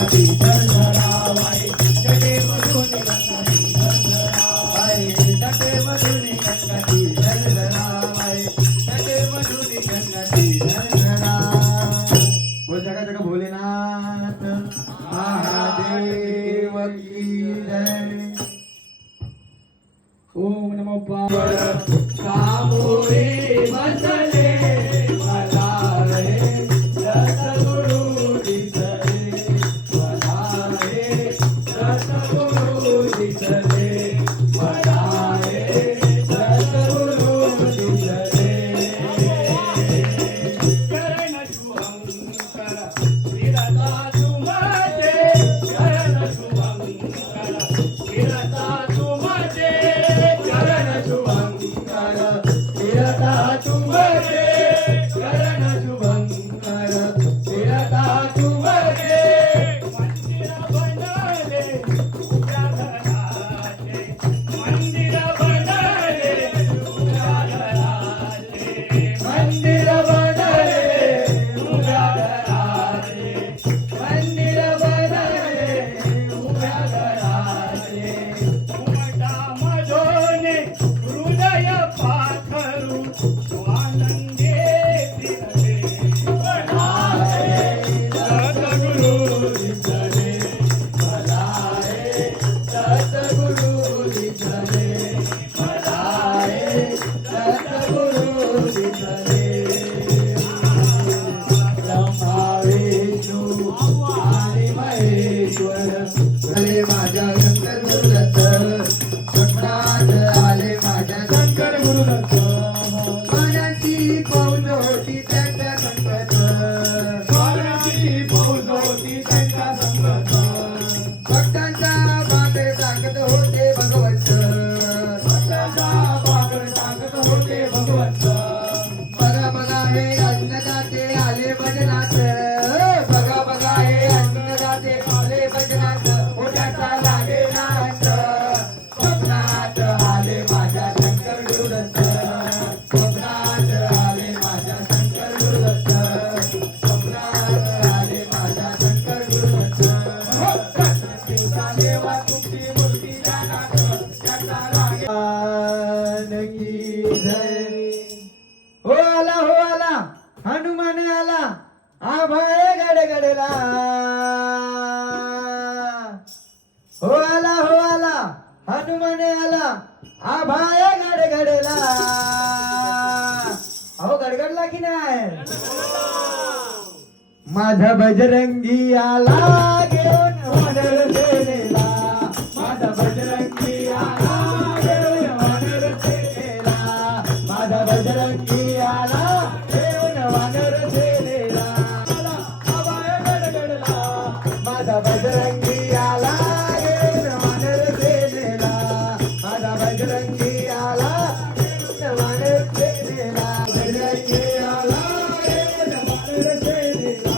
गंगाती झरझरावाई जटेमधून गंगाती झरझरावाई जटेमधून गंगाती झरझरावाई जटेमधून गंगाती झरझरा बोल जगा जगा भोलेनाथ महादेव की जय ओम नमो पार्वती सामोरे बसले मला रे सद्गुरु दिसले मला रे सद्गुरु दिसले मला रे सद्गुरु दिसले चरण शुभंकर विरता तुमचे चरण शुभंकर विरता तुमचे चरण शुभंकर विरता तुमचे चरण शुभंकर विरता तुमचे मंदिर बनले तुझ्या घराचे मंदिर बनले तुझ्या घराचे मंदिर बनले तुझ्या घराचे मंदिर बनले तुझ्या घराचे उमटा मधोने हृदय पाखरू स्वानंदे फिरले मला रे सद्गुरु दिसले मला रे सद्गुरु दिसले मला रे सद्गुरु दिसले ब्रह्मा विष्णू आणि महेश्वर आले माझ्या शंकर गुरुदत्त स्वप्नात आले माझ्या शंकर गुरुदत्त पाण्याची फौज होती त्यांच्या संगत पाण्याची फौज होती त्यांच्या संगत भक्तांचा बाकर टाकत होते भगवंत भक्तांचा बाकर टाकत होते भगवंत बघा बघा हे अन्नदाते आले भजनात बघा बघा हे अन्नदाते आले भजनात ओट्याचा लागे नाच स्वप्नात आले माझ्या शंकर गुरुदत्त स्वप्नात आले माझ्या शंकर गुरुदत्त स्वप्नात आले माझ्या शंकर गुरुदत्त दिवसा देवा तुमची मूर्ती जाणार त्याचा लागे की जय हो आला हनुमान आला आभाळे गडगडला हो आला हनुमान आला आभाळे गडगडला अहो गडगडला की नाही माझा बजरंगी आला घेऊन वानर सेनेला माझा बजरंगी आला घेऊन वानर सेनेला माझा बजरंगी आला घेऊन वानर सेनेला आभाळे गडगडला माझा बजरंगी आला घेऊन वानर सेनेला माझा बजरंगी आला घेऊन वानर सेनेला बजरंगी आला घेऊन वानर सेनेला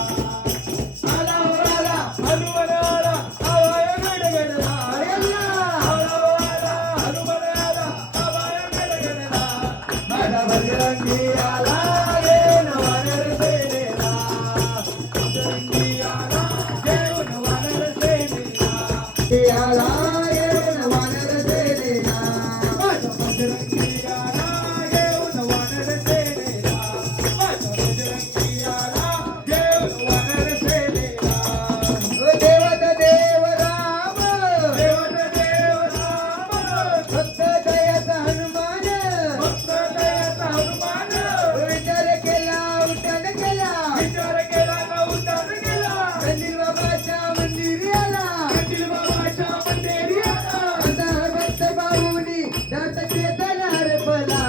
आला हनुमान आला आभाळे गडगडला आला हनुमान आला आभाळे गडगडला माझा बजरंगी आला घेऊन वानर सेनेला बजरंगी आला घेऊन वानर सेनेला आला घेऊन वानर सेनेला माझा बजरंगी आला घेऊन वानर सेनेला माझा बजरंगी आला घेऊन वानर सेनेला देवत देव राम भक्त जयाचा हनुमान विचार केला उठान केला कंदील बाबाच्या मंदिरी आला आता भक्त बाहुनी दात केतन हरपला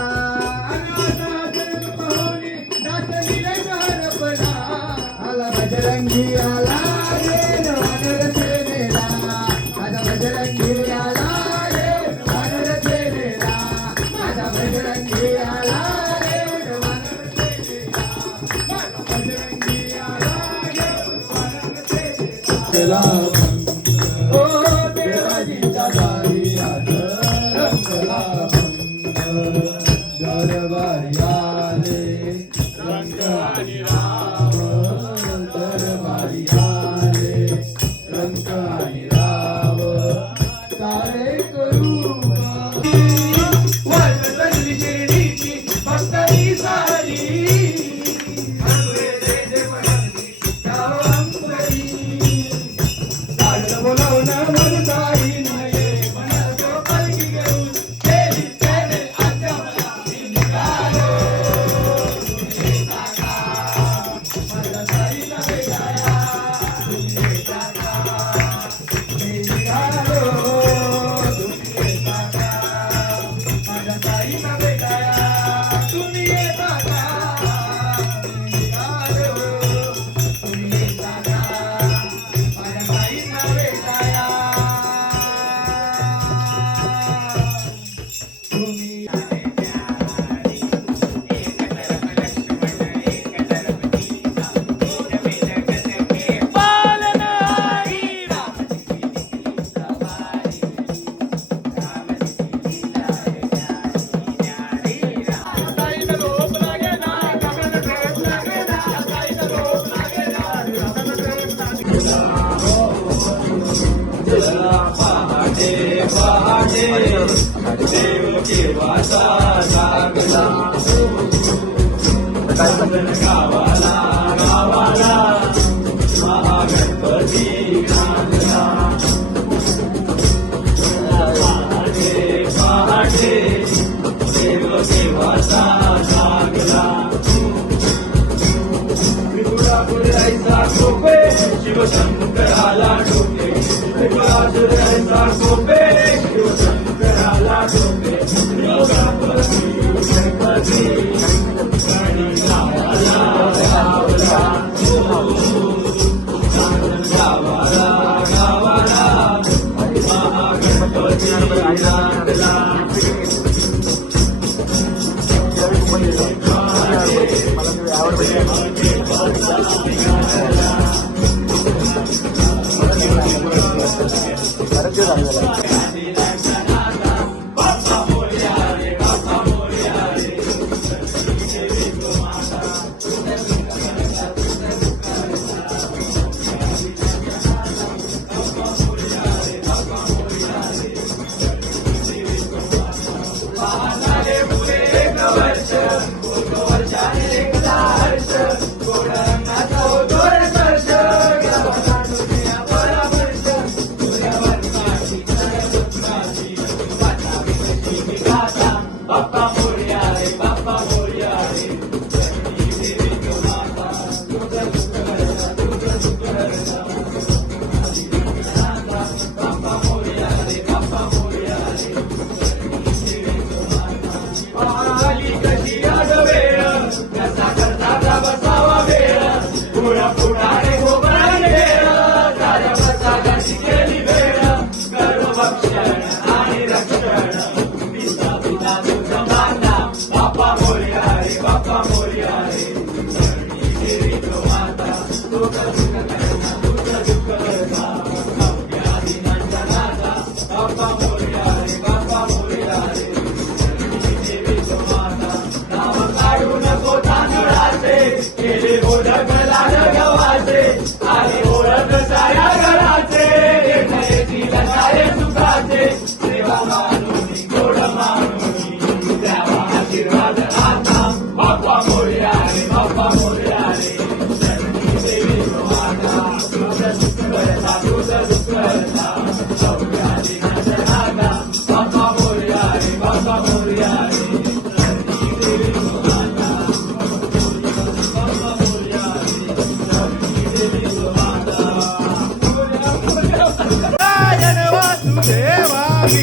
आला बजरंगी आला घेऊन वानर सेनेला माझा बजरंगी आला घेऊन वानर सेनेला माझा बजरंगी आला घेऊन वानर सेनेला माझा बजरंगी आला घेऊन वानर सेनेला ओ देवाजीचा दारी आज रंगला दरबारी आले रंग आणि राम दरबारी आले केव्हाचा जागला गावाला गावाला महागणपती नांदला पहाटे पहाटे देव केव्हाचा जागला विठुरापुरायचा सोपे शिवशंकराला डोके विठुरापुरायचा सोपे शिवशंकराला डोके गणपती गणी गावाला गावाला गावाला गावाला महागणपती नांदला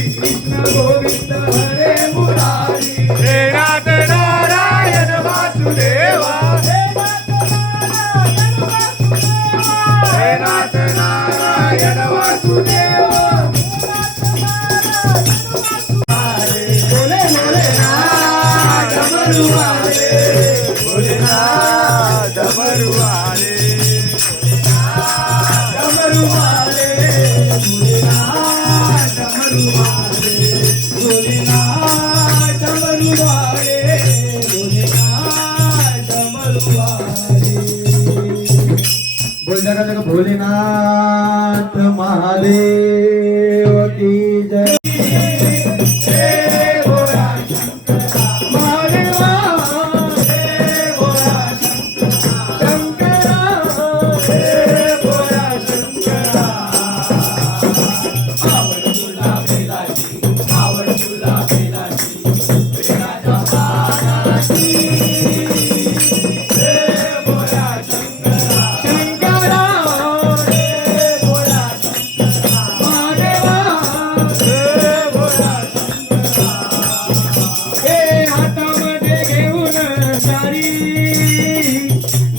गोविंद हरे मुरारी हे नाथ नारायण वासुदेवा हे नाथ नारायण वासुदेवा बोले भोलेनाथ डमरू वाले भोलेनाथ डमरू वाले डमरू वाले भोलेनाथ डमरू वाले भोलेनाथ डमरू वाले भोलेनाथ डमरू वाले बोल जगा जगा भोलेनाथ महादेव की जय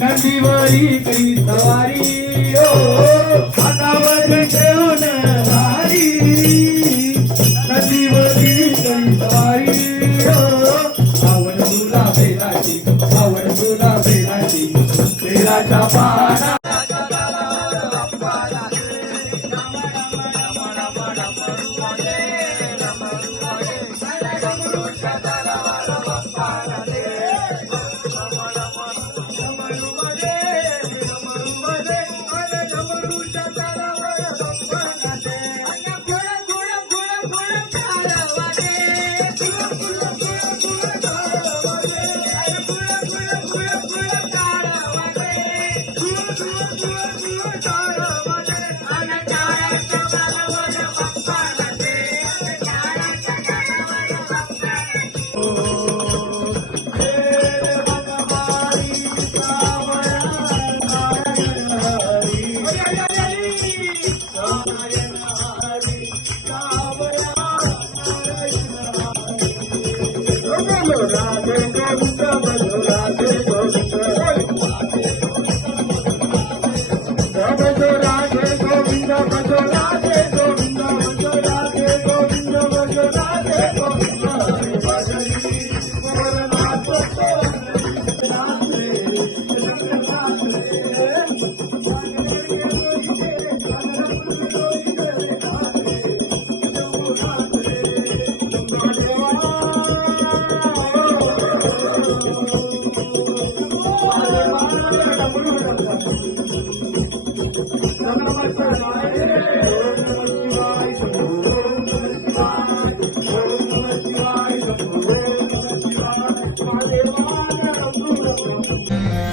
नंदीवरी करी सवारी ओ हातावर घेऊन वारी नंदीवरी करी सवारी ओ आवड तुला बेलाची बेलाच्या पाना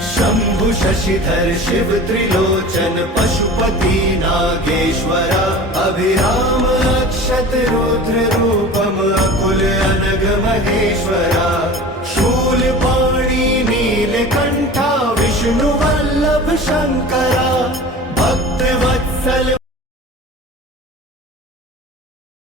शंभु शशिधर शिव त्रिलोचन पशुपति नागेश्वरा अभिराम अक्षत रुद्र रूपम अकुल अनग महेश्वरा शूलपाणि नीलकंठा विष्णु वल्लभ शंकरा भक्त वत्सल